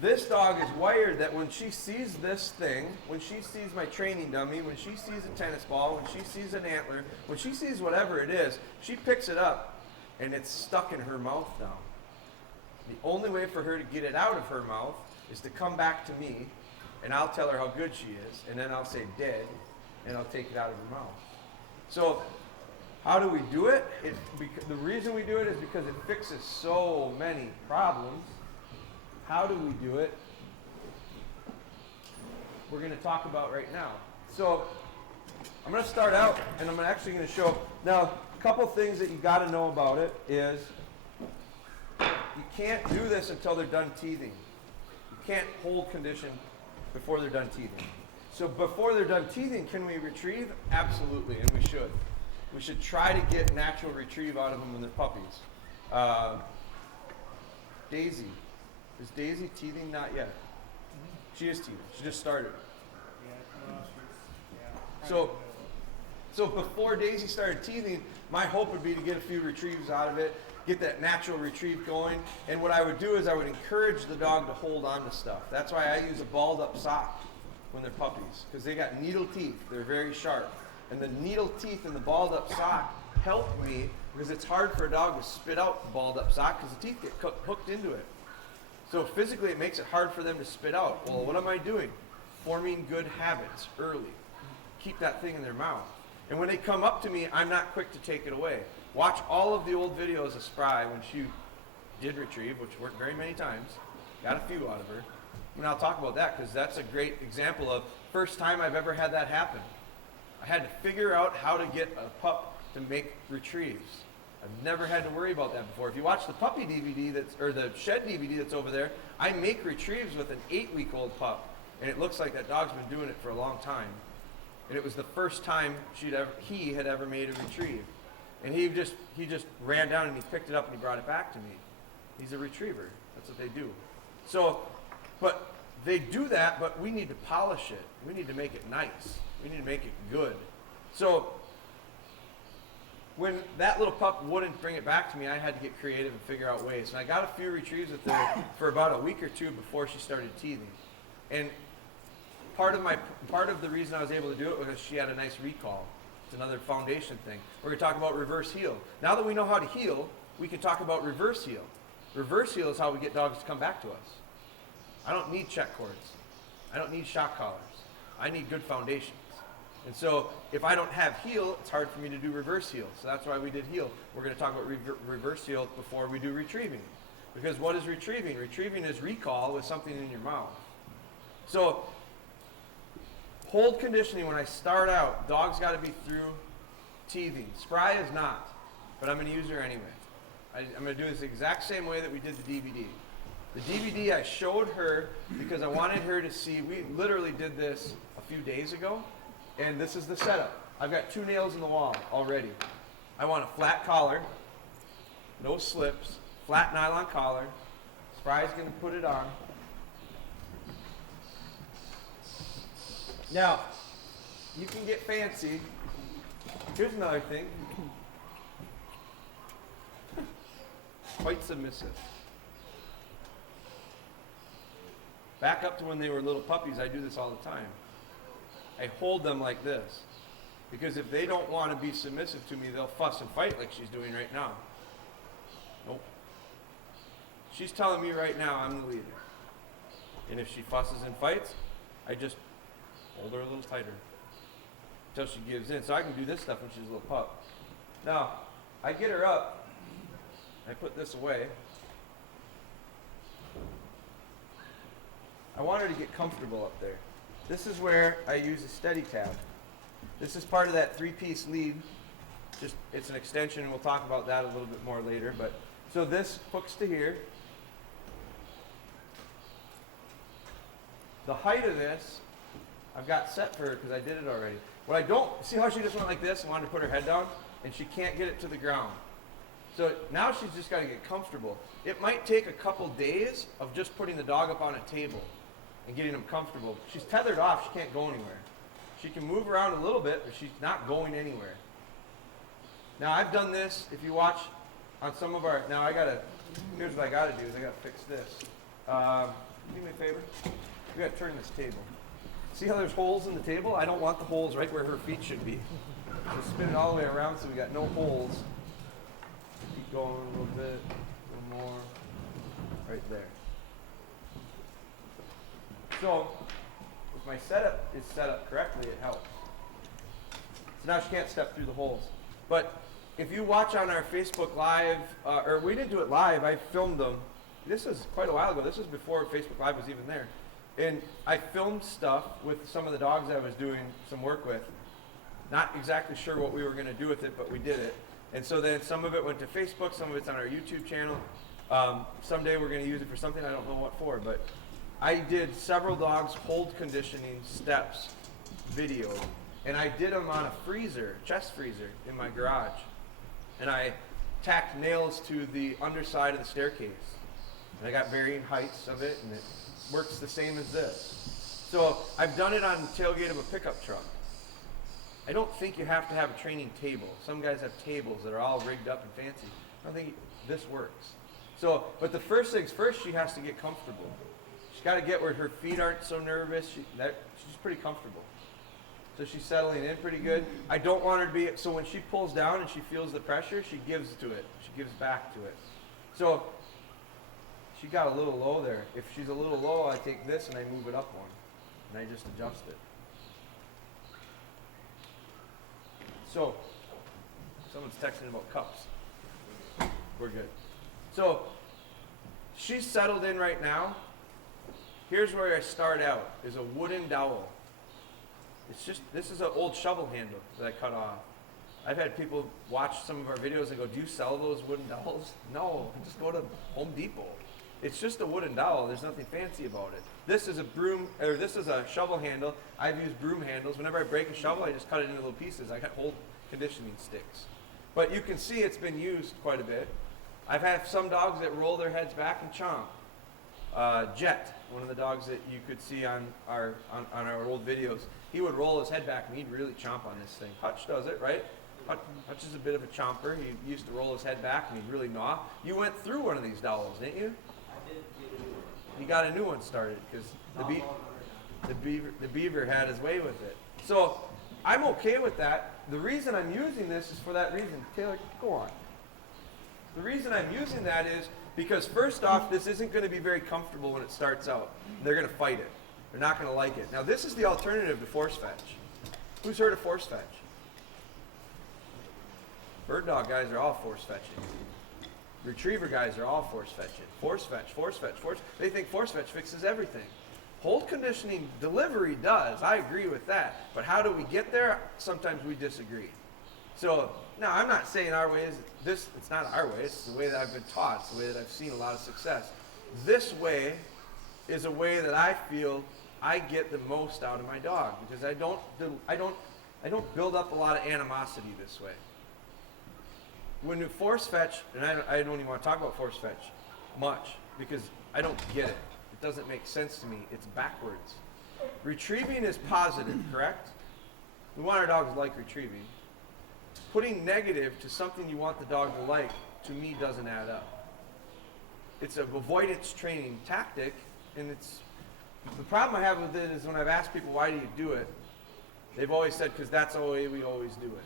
this dog is wired that when she sees this thing, when she sees my training dummy, when she sees a tennis ball, when she sees an antler, when she sees whatever it is, she picks it up and it's stuck in her mouth now. The only way for her to get it out of her mouth is to come back to me, and I'll tell her how good she is, and then I'll say dead, and I'll take it out of her mouth. So how do we do it? The reason we do it is because it fixes so many problems. How do we do it? We're going to talk about right now. So I'm going to start out, and I'm actually going to show. Now, a couple things that you got to know about it is you can't do this until they're done teething. You can't hold condition before they're done teething. So before they're done teething, can we retrieve? Absolutely, and we should. We should try to get natural retrieve out of them when they're puppies. Daisy. Is Daisy teething? Not yet. She is teething. She just started. So before Daisy started teething, my hope would be to get a few retrieves out of it, get that natural retrieve going. And what I would do is I would encourage the dog to hold on to stuff. That's why I use a balled up sock when they're puppies, because they got needle teeth. They're very sharp. And the needle teeth in the balled up sock help me because it's hard for a dog to spit out the balled up sock because the teeth get hooked into it. So physically it makes it hard for them to spit out. Well, what am I doing? Forming good habits early. Keep that thing in their mouth. And when they come up to me, I'm not quick to take it away. Watch all of the old videos of Spry when she did retrieve, which worked very many times. Got a few out of her. And I'll talk about that because that's a great example of first time I've ever had that happen. I had to figure out how to get a pup to make retrieves. I've never had to worry about that before. If you watch the puppy DVD or the shed DVD that's over there, I make retrieves with an 8-week-old pup, and it looks like that dog's been doing it for a long time. And it was the first time he had ever made a retrieve, and he just ran down and he picked it up and he brought it back to me. He's a retriever. That's what they do. So, but they do that, but we need to polish it. We need to make it nice. We need to make it good. So when that little pup wouldn't bring it back to me, I had to get creative and figure out ways. And I got a few retrieves with her for about a week or two before she started teething. And part of the reason I was able to do it was because she had a nice recall. It's another foundation thing. We're going to talk about reverse heel. Now that we know how to heal, we can talk about reverse heel. Reverse heel is how we get dogs to come back to us. I don't need check cords. I don't need shock collars. I need good foundations. And so if I don't have heel, it's hard for me to do reverse heel. So that's why we did heel. We're going to talk about reverse heel before we do retrieving. Because what is retrieving? Retrieving is recall with something in your mouth. So hold conditioning when I start out, dog's got to be through teething. Spry is not, but I'm going to use her anyway. I'm going to do this the exact same way that we did the DVD. The DVD I showed her because I wanted her to see, we literally did this a few days ago, and this is the setup. I've got 2 nails in the wall already. I want a flat collar, no slips, flat nylon collar. Spry's going to put it on. Now, you can get fancy. Here's another thing. Quite submissive. Back up to when they were little puppies, I do this all the time. I hold them like this. Because if they don't want to be submissive to me, they'll fuss and fight like she's doing right now. Nope. She's telling me right now I'm the leader. And if she fusses and fights, I just hold her a little tighter until she gives in. So I can do this stuff when she's a little pup. Now, I get her up. I put this away. I want her to get comfortable up there. This is where I use a steady tab. This is part of that 3-piece lead. Just it's an extension, and we'll talk about that a little bit more later. But so this hooks to here. The height of this, I've got set for her because I did it already. What I don't, see how she just went like this and wanted to put her head down? And she can't get it to the ground. So now she's just got to get comfortable. It might take a couple days of just putting the dog up on a table and getting him comfortable. She's tethered off, she can't go anywhere. She can move around a little bit, but she's not going anywhere. Now I've done this, if you watch on some of our, here's what I gotta do is I gotta fix this. do me a favor? We gotta turn this table. See how there's holes in the table? I don't want the holes right where her feet should be. So spin it all the way around so we got no holes. Keep going a little bit, a little more. Right there. So, if my setup is set up correctly, it helps. So now she can't step through the holes. But if you watch on our Facebook Live, or we didn't do it live, I filmed them. This was quite a while ago. This was before Facebook Live was even there. And I filmed stuff with some of the dogs I was doing some work with. Not exactly sure what we were going to do with it, but we did it. And so then some of it went to Facebook, some of it's on our YouTube channel. Someday we're going to use it for something, I don't know what for, but I did several dogs hold conditioning steps video. And I did them on a freezer, chest freezer in my garage. And I tacked nails to the underside of the staircase. And I got varying heights of it, and it works the same as this. So I've done it on the tailgate of a pickup truck. I don't think you have to have a training table. Some guys have tables that are all rigged up and fancy. I don't think this works. So, but the first things first, she has to get comfortable. She's got to get where her feet aren't so nervous. She's pretty comfortable. So she's settling in pretty good. I don't want her to be, so when she pulls down and she feels the pressure, she gives to it. She gives back to it. So she got a little low there. If she's a little low, I take this and I move it up one. And I just adjust it. So, someone's texting about cups. We're good. So, she's settled in right now. Here's where I start out, is a wooden dowel. This is an old shovel handle that I cut off. I've had people watch some of our videos and go, do you sell those wooden dowels? No, just go to Home Depot. It's just a wooden dowel. There's nothing fancy about it. This is a broom, or this is a shovel handle. I've used broom handles. Whenever I break a shovel, I just cut it into little pieces. I got whole conditioning sticks. But you can see it's been used quite a bit. I've had some dogs that roll their heads back and chomp. Jet, one of the dogs that you could see on our old videos, he would roll his head back and he'd really chomp on this thing. Hutch does it, right? Hutch is a bit of a chomper. He used to roll his head back and he'd really gnaw. You went through one of these dowels, didn't you? I did get a new one. You got a new one started because the beaver had his way with it. So I'm okay with that. The reason I'm using this is for that reason. Taylor, go on. The reason I'm using that is because first off, this isn't going to be very comfortable when it starts out. They're going to fight it. They're not going to like it. Now this is the alternative to force fetch. Who's heard of force fetch? Bird dog guys are all force fetching. Retriever guys are all force fetching. Force fetch, force fetch, force. They think force fetch fixes everything. Hold conditioning delivery does. I agree with that. But how do we get there? Sometimes we disagree. So now I'm not saying our way is this. It's not our way. It's the way that I've been taught. It's the way that I've seen a lot of success. This way is a way that I feel I get the most out of my dog because I don't build up a lot of animosity this way. When you force fetch, and I don't even want to talk about force fetch much because I don't get it. It doesn't make sense to me. It's backwards. Retrieving is positive, correct? We want our dogs to like retrieving. Putting negative to something you want the dog to like, to me, doesn't add up. It's an avoidance training tactic, and the problem I have with it is when I've asked people, why do you do it? They've always said, because that's the way we always do it.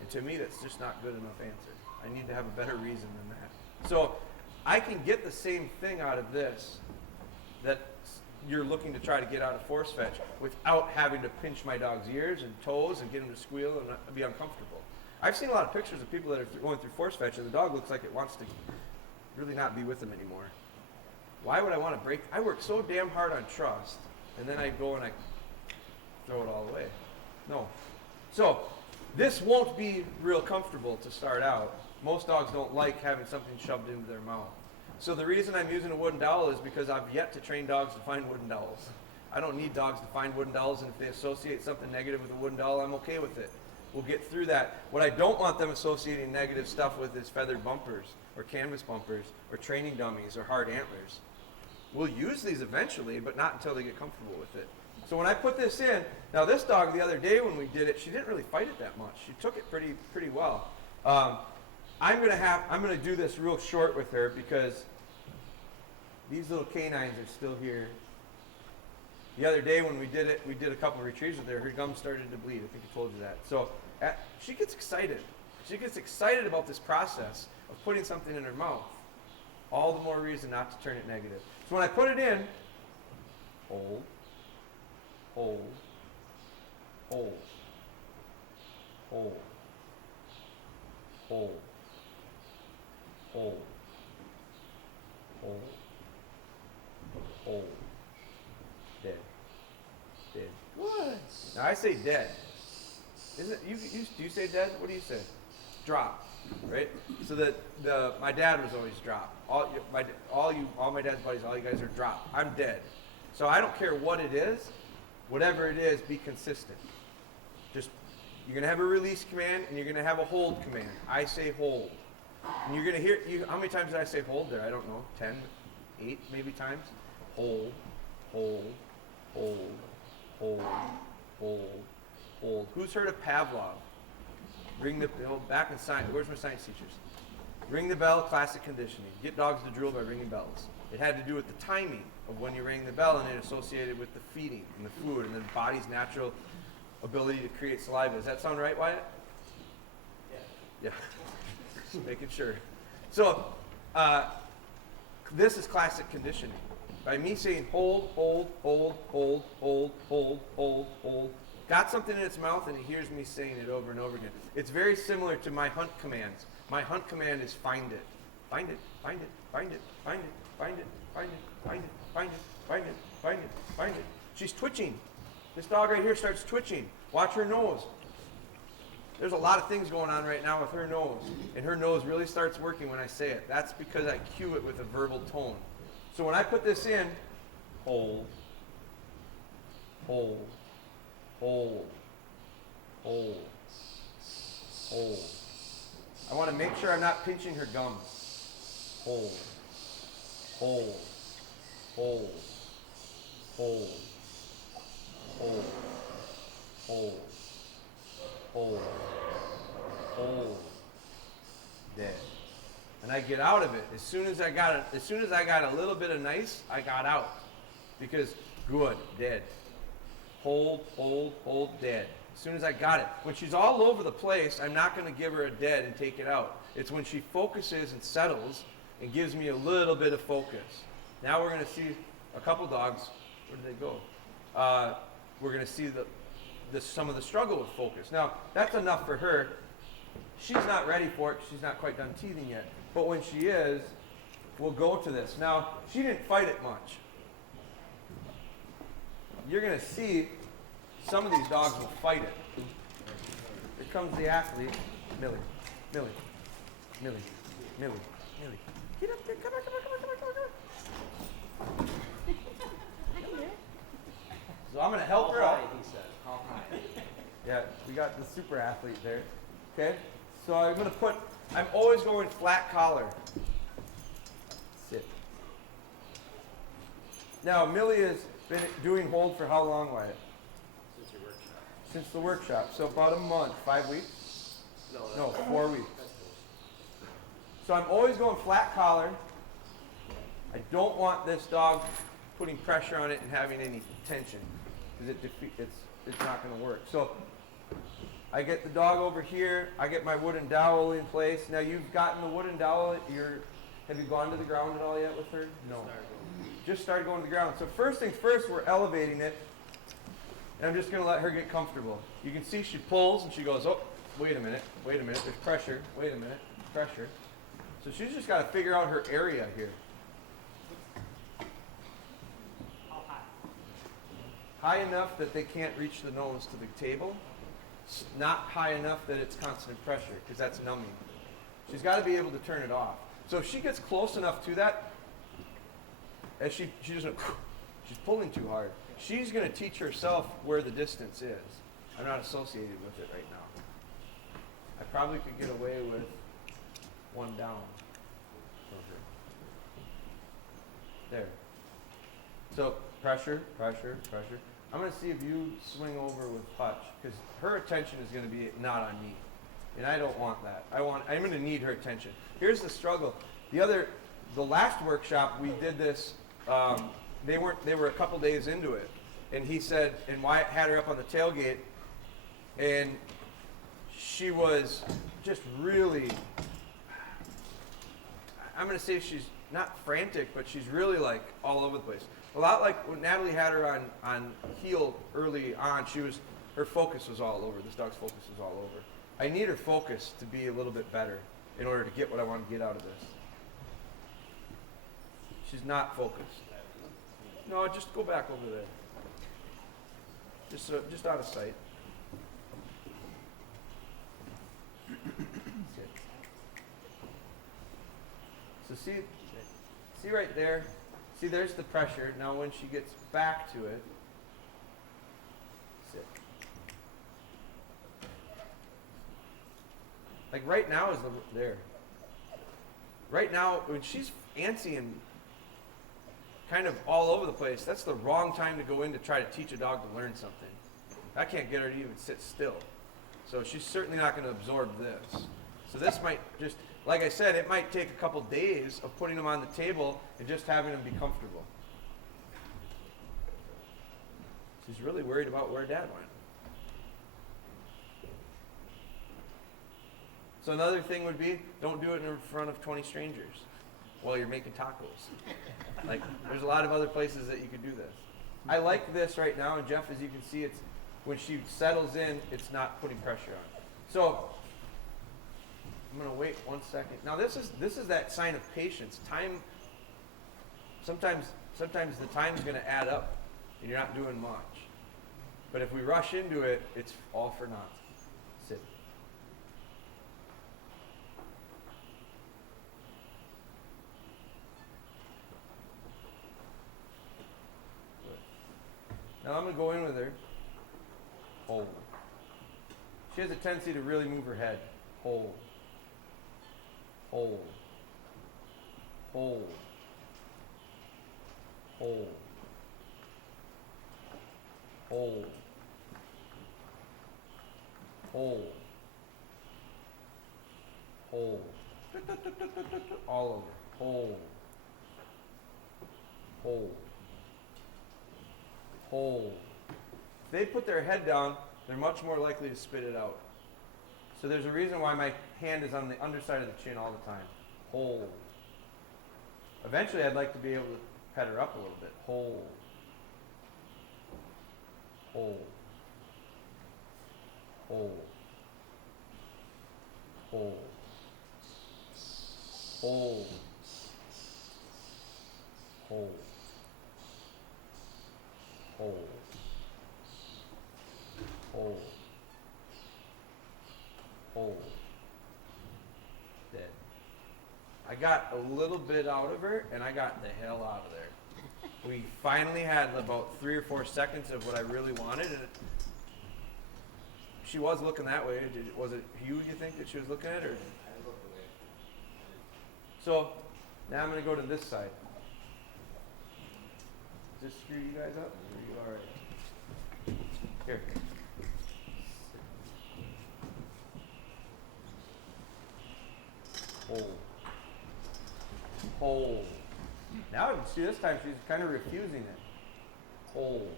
And to me, that's just not good enough answer. I need to have a better reason than that. So I can get the same thing out of this that you're looking to try to get out of force fetch without having to pinch my dog's ears and toes and get him to squeal and be uncomfortable. I've seen a lot of pictures of people that are going through force fetch and the dog looks like it wants to really not be with them anymore. Why would I want to break? I work so damn hard on trust and then I go and I throw it all away. No. So this won't be real comfortable to start out. Most dogs don't like having something shoved into their mouth. So the reason I'm using a wooden dowel is because I've yet to train dogs to find wooden dowels. I don't need dogs to find wooden dowels, and if they associate something negative with a wooden dowel, I'm okay with it. We'll get through that. What I don't want them associating negative stuff with is feathered bumpers, or canvas bumpers, or training dummies, or hard antlers. We'll use these eventually, but not until they get comfortable with it. So when I put this in, now this dog the other day when we did it, she didn't really fight it that much. She took it pretty well. I'm gonna do this real short with her because These little canines are still here. The other day when we did it, we did a couple of retrieves with her. Her gums started to bleed. I think I told you that. So she gets excited. She gets excited about this process of putting something in her mouth. All the more reason not to turn it negative. So when I put it in, hold, hold, hold, hold, hold, hold, hold, hold, dead, dead. What? Now I say dead. Isn't it, do you say dead? What do you say? Drop, right? So that my dad was always drop. All my dad's buddies, all you guys are drop. I'm dead. So I don't care what it is, whatever it is, be consistent. Just you're gonna have a release command and you're gonna have a hold command. I say hold, and you're gonna hear. How many times did I say hold there? I don't know. 10, 8 maybe times. Hold, hold, hold, hold, hold, hold. Who's heard of Pavlov? Ring the bell. Back in science. Where's my science teachers? Ring the bell, classic conditioning. Get dogs to drool by ringing bells. It had to do with the timing of when you rang the bell, and it associated with the feeding and the food and the body's natural ability to create saliva. Does that sound right, Wyatt? Yeah. Just making sure. So, this is classic conditioning. By me saying hold, hold, hold, hold, hold, hold, hold, hold, got something in its mouth and it hears me saying it over and over again. It's very similar to my hunt commands. My hunt command is find it. Find it, find it, find it, find it, find it, find it, find it, find it, find it, find it, find it. She's twitching. This dog right here starts twitching. Watch her nose. There's a lot of things going on right now with her nose. And her nose really starts working when I say it. That's because I cue it with a verbal tone. So when I put this in, hold, hold, hold, hold, hold. I want to make sure I'm not pinching her gums. Hold, hold, hold, hold, hold, hold, hold, hold, dead. And I get out of it. As soon as I got a little bit of nice, I got out. Because good, dead. Hold, hold, hold, dead. As soon as I got it. When she's all over the place, I'm not going to give her a dead and take it out. It's when she focuses and settles and gives me a little bit of focus. Now we're going to see a couple dogs. Where did they go? We're going to see some of the struggle with focus. Now, that's enough for her. She's not ready for it. She's not quite done teething yet. But when she is, we'll go to this. Now, she didn't fight it much. You're going to see some of these dogs will fight it. Here comes the athlete. Millie, Millie, Millie, Millie, Millie. Get up there. Come on, come on, come on, come on, come on, come on. So I'm going to help her out. He said. How high? Yeah, we got the super athlete there. Okay? So I'm going to I'm always going flat collar. Sit. Now, Millie has been doing hold for how long, Wyatt? Since your workshop. Since the workshop. So about a month, 5 weeks? No, 4 weeks. So I'm always going flat collar. I don't want this dog putting pressure on it and having any tension, because it's not going to work. So I get the dog over here. I get my wooden dowel in place. Now you've gotten the wooden dowel. Have you gone to the ground at all yet with her? No. Just started going to the ground. So first things first, we're elevating it. And I'm just going to let her get comfortable. You can see she pulls and she goes, oh, wait a minute, there's pressure. Wait a minute, pressure. So she's just got to figure out her area here. How high? High enough that they can't reach the nose to the table. Not high enough that it's constant pressure, because that's numbing. She's got to be able to turn it off. So if she gets close enough to that, as she doesn't, she's pulling too hard. She's going to teach herself where the distance is. I'm not associated with it right now. I probably could get away with one down. There. So pressure, pressure, pressure. I'm going to see if you swing over with Hutch, because her attention is going to be not on me. And I don't want that. I'm going to need her attention. Here's the struggle. The the last workshop we did this. They were a couple days into it, and he said, and Wyatt had her up on the tailgate, and she was just really, I'm going to say she's not frantic, but she's really like all over the place. A lot like when Natalie had her on heel early on, her focus was all over. This dog's focus was all over. I need her focus to be a little bit better in order to get what I want to get out of this. She's not focused. No, just go back over there. Just out of sight. So see right there? See, there's the pressure. Now when she gets back to it, sit. Like right now is there. Right now, when she's antsy and kind of all over the place, that's the wrong time to go in to try to teach a dog to learn something. I can't get her to even sit still. So she's certainly not going to absorb this. So this might just, like I said, it might take a couple days of putting them on the table and just having them be comfortable. She's really worried about where Dad went. So another thing would be, don't do it in front of 20 strangers while you're making tacos. Like, there's a lot of other places that you could do this. I like this right now, and Jeff, as you can see, it's when she settles in, it's not putting pressure on. So I'm gonna wait 1 second. Now this is that sign of patience. Time. Sometimes the time's gonna add up, and you're not doing much. But if we rush into it, it's all for naught. Sit. Now I'm going to go in with her. Hold. She has a tendency to really move her head. Hold. Hold. Hold. Hold. Hold. Hold. Hold. All over. Hold. Hold. Hold. If they put their head down, they're much more likely to spit it out. So there's a reason why my hand is on the underside of the chin all the time. Hold. Eventually I'd like to be able to pet her up a little bit. Hold. Hold. Hold. Hold. Hold. Hold. Hold. Hold. Hold. Dead. I got a little bit out of her, and I got the hell out of there. We finally had about 3 or 4 seconds of what I really wanted, and she was looking that way. Was it you think that she was looking at, or? I looked away. So now I'm going to go to this side. Does this screw you guys up? Or are you all right? Here. Hold. Hold. Now see this time she's kind of refusing it. Hold.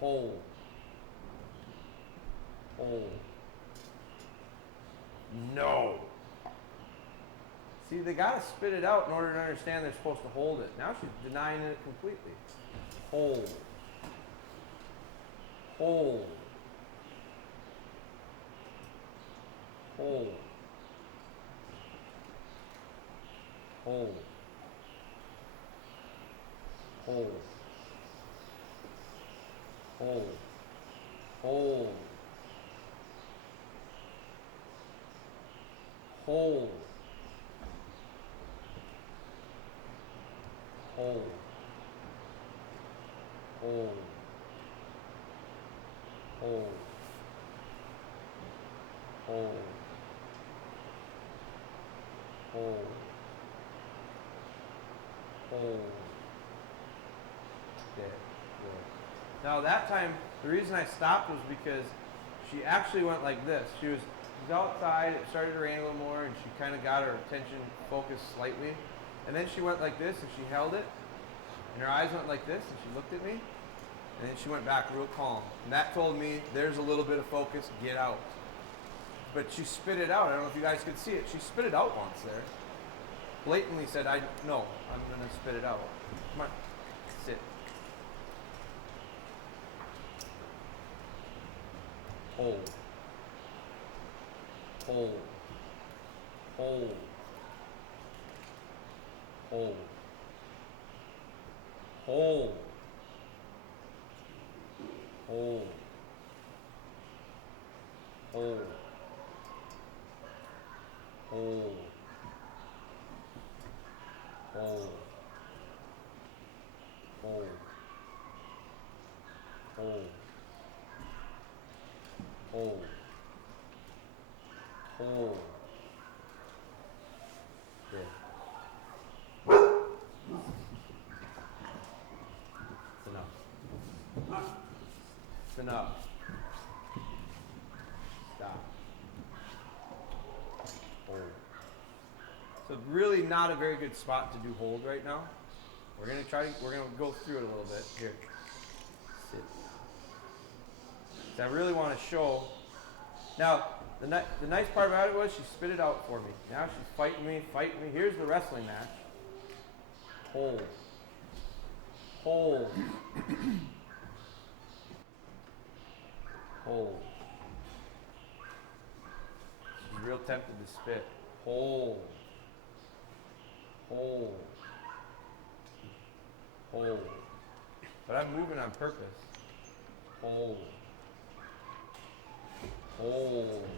Hold. Hold. No. See, they gotta spit it out in order to understand they're supposed to hold it. Now she's denying it completely. Hold. Hold. Hold. Hold. Hold. Hold. Hold. Hold. Hold. Hold. Hold. Hold. Hold. Hold. Dead. Good. Now that time, the reason I stopped was because she actually went like this. She was She's outside, it started to rain a little more, and she kind of got her attention focused slightly. And then she went like this, and she held it, and her eyes went like this, and she looked at me, and then she went back real calm. And that told me, there's a little bit of focus, get out. But she spit it out. I don't know if you guys could see it. She spit it out once there. Blatantly said, no, I'm going to spit it out. Come on, sit. Hold. Hold. Hold. Hold. Hold. Hold. Hold. Hold. Hold. Hold. Hold. Hold. Hold. Good. It's enough. It's enough. Stop. Hold. So really not a very good spot to do hold right now. We're gonna go through it a little bit. Here. Sit. So I really want to show. Now, the nice part about it was she spit it out for me. Now she's fighting me. Here's the wrestling match. Hold. Hold. Hold. She's real tempted to spit. Hold. Hold. Hold. But I'm moving on purpose. Hold. Hold.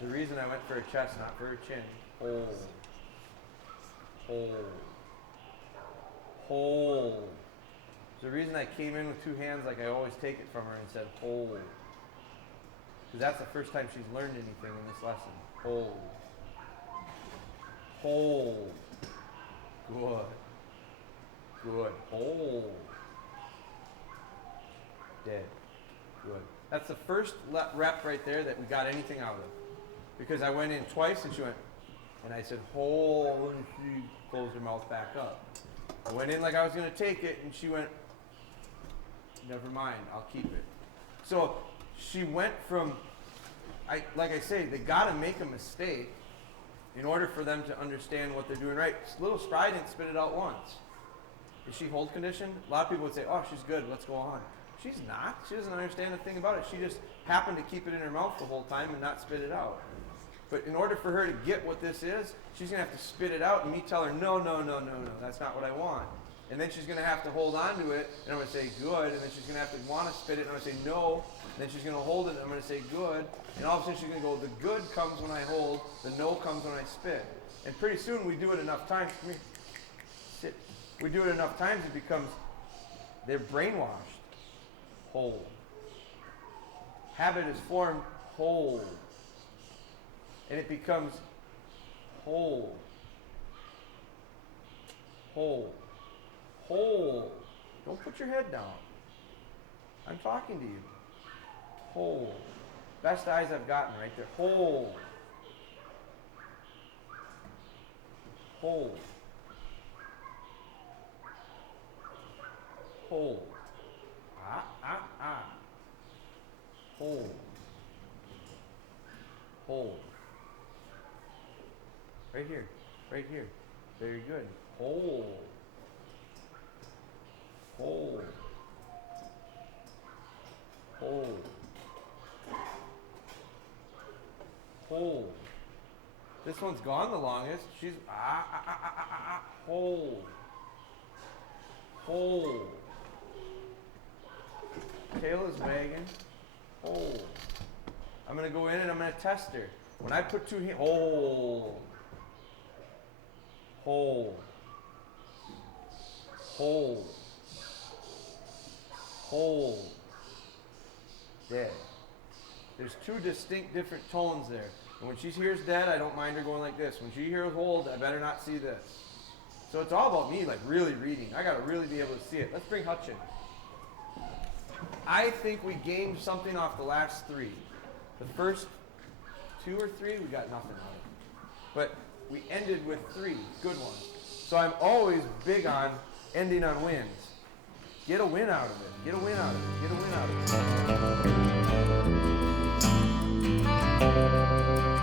The reason I went for her chest, not for her chin. Hold. Hold. Hold. The reason I came in with two hands like I always take it from her and said hold. Because that's the first time she's learned anything in this lesson. Hold. Hold. Good. Good. Hold. Dead. Good. That's the first rep right there that we got anything out of. Because I went in twice and she went, and I said, hold, and she closed her mouth back up. I went in like I was going to take it, and she went, never mind, I'll keep it. So she went from, like I say, they got to make a mistake in order for them to understand what they're doing right. Little Spry didn't spit it out once. Is she hold conditioned? A lot of people would say, oh, she's good, let's go on. She's not. She doesn't understand a thing about it. She just happened to keep it in her mouth the whole time and not spit it out. But in order for her to get what this is, she's going to have to spit it out and me tell her, no, that's not what I want. And then she's going to have to hold on to it, and I'm going to say, good. And then she's going to have to want to spit it, and I'm going to say, no. And then she's going to hold it, and I'm going to say, good. And all of a sudden she's going to go, the good comes when I hold, the no comes when I spit. And pretty soon we do it enough times. Come here. Sit. We do it enough times, it becomes, they're brainwashed. Hold. Habit is formed, hold. And it becomes hold. Hold. Hold. Don't put your head down. I'm talking to you. Hold. Best eyes I've gotten right there. Hold. Hold. Hold. Hold. Hold. Right here. Right here. Very good. Hold. Hold. Hold. Hold. This one's gone the longest. She's hold. Hold. Tail is wagging. Hold. I'm going to go in and I'm going to test her. When I put two hands, hold. Hold. Hold. Hold. Dead. There's two distinct different tones there. And when she hears dead, I don't mind her going like this. When she hears hold, I better not see this. So it's all about me, like really reading. I got to really be able to see it. Let's bring Hutch in. I think we gained something off the last three. The first 2 or 3, we got nothing on it. But we ended with 3 good ones. So I'm always big on ending on wins. Get a win out of it. Get a win out of it. Get a win out of it.